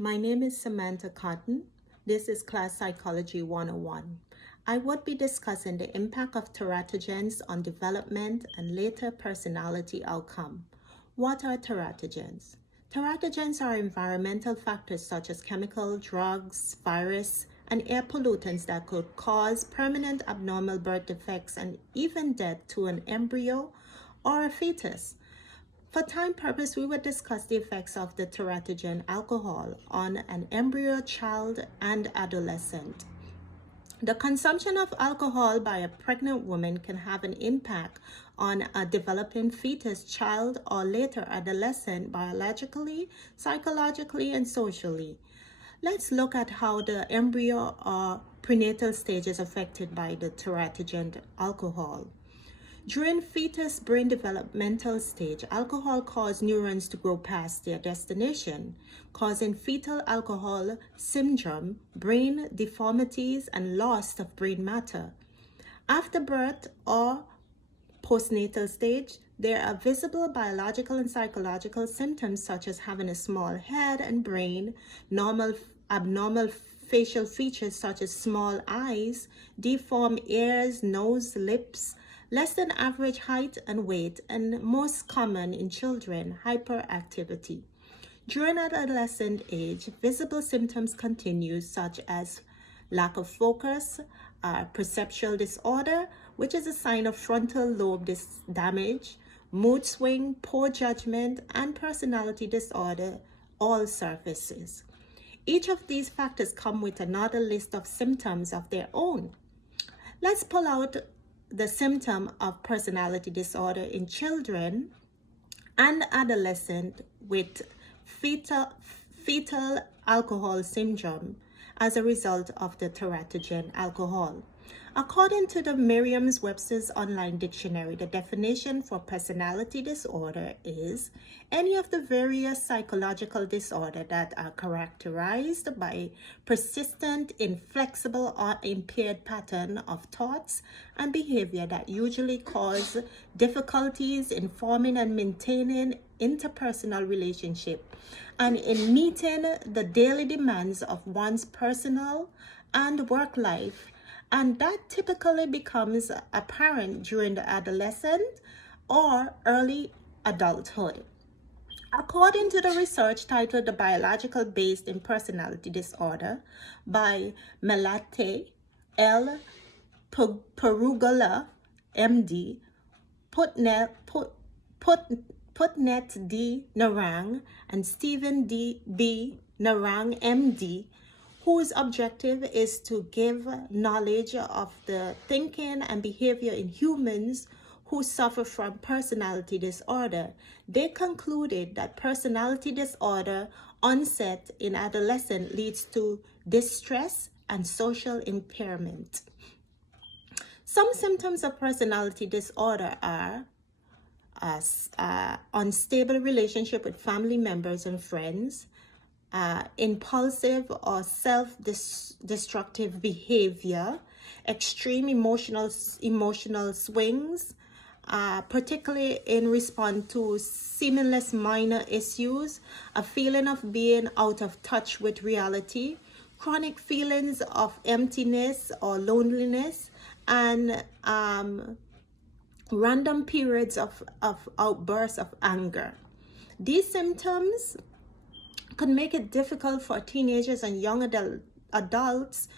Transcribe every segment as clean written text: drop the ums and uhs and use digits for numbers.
My name is Samantha Cotton. This is Class Psychology 101. I would be discussing the impact of teratogens on development and later personality outcome. What are teratogens? Teratogens are environmental factors such as chemical, drugs, virus, and air pollutants that could cause permanent abnormal birth defects and even death to an embryo or a fetus. For time purpose, we will discuss the effects of the teratogen alcohol on an embryo, child, and adolescent. The consumption of alcohol by a pregnant woman can have an impact on a developing fetus, child, or later adolescent biologically, psychologically, and socially. Let's look at how the embryo or prenatal stage is affected by the teratogen alcohol. During fetus brain developmental stage, alcohol causes neurons to grow past their destination, causing fetal alcohol syndrome, brain deformities, and loss of brain matter. After birth or postnatal stage, there are visible biological and psychological symptoms such as having a small head and brain, abnormal facial features such as small eyes, deformed ears, nose, lips, less than average height and weight, and most common in children, hyperactivity. During adolescent age, visible symptoms continue such as lack of focus, perceptual disorder, which is a sign of frontal lobe damage, mood swing, poor judgment, and personality disorder all surfaces. Each of these factors come with another list of symptoms of their own. Let's pull out the symptom of personality disorder in children and adolescent with fetal alcohol syndrome as a result of the teratogen alcohol. According to the Merriam-Webster's online dictionary, the definition for personality disorder is any of the various psychological disorders that are characterized by persistent, inflexible, or impaired pattern of thoughts and behavior that usually cause difficulties in forming and maintaining interpersonal relationship and in meeting the daily demands of one's personal and work life, and that typically becomes apparent during the adolescent or early adulthood. According to the research titled The Biological Based in Personality Disorder by Melate L. Perugula, MD, Putnet D. Narang, and Stephen B. Narang, MD, whose objective is to give knowledge of the thinking and behavior in humans who suffer from personality disorder. They concluded that personality disorder onset in adolescence leads to distress and social impairment. Some symptoms of personality disorder are unstable relationship with family members and friends, impulsive or self-destructive behavior, extreme emotional swings, particularly in response to seamless minor issues, a feeling of being out of touch with reality, chronic feelings of emptiness or loneliness, and random periods of outbursts of anger. These symptoms could make it difficult for teenagers and young adults,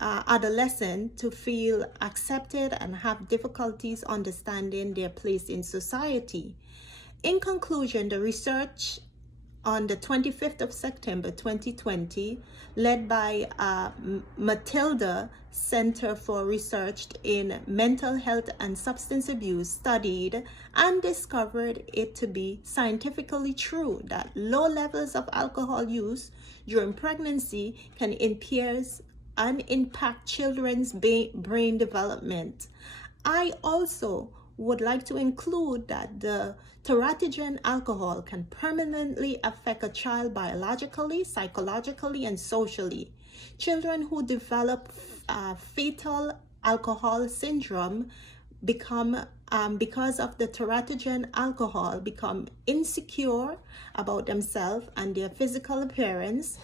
adolescents, to feel accepted and have difficulties understanding their place in society. In conclusion, the research on the 25th of September 2020, led by Matilda Center for Research in Mental Health and Substance Abuse, studied and discovered it to be scientifically true that low levels of alcohol use during pregnancy can impair and impact children's brain development. I also would like to include that the teratogen alcohol can permanently affect a child biologically, psychologically, and socially. Children who develop fetal alcohol syndrome become, because of the teratogen alcohol, become insecure about themselves and their physical appearance,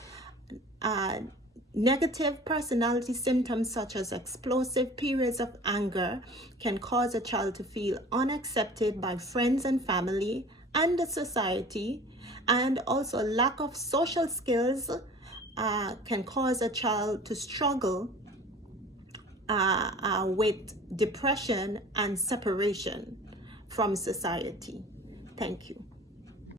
Negative personality symptoms such as explosive periods of anger can cause a child to feel unaccepted by friends and family and the society, and also lack of social skills can cause a child to struggle with depression and separation from society. Thank you.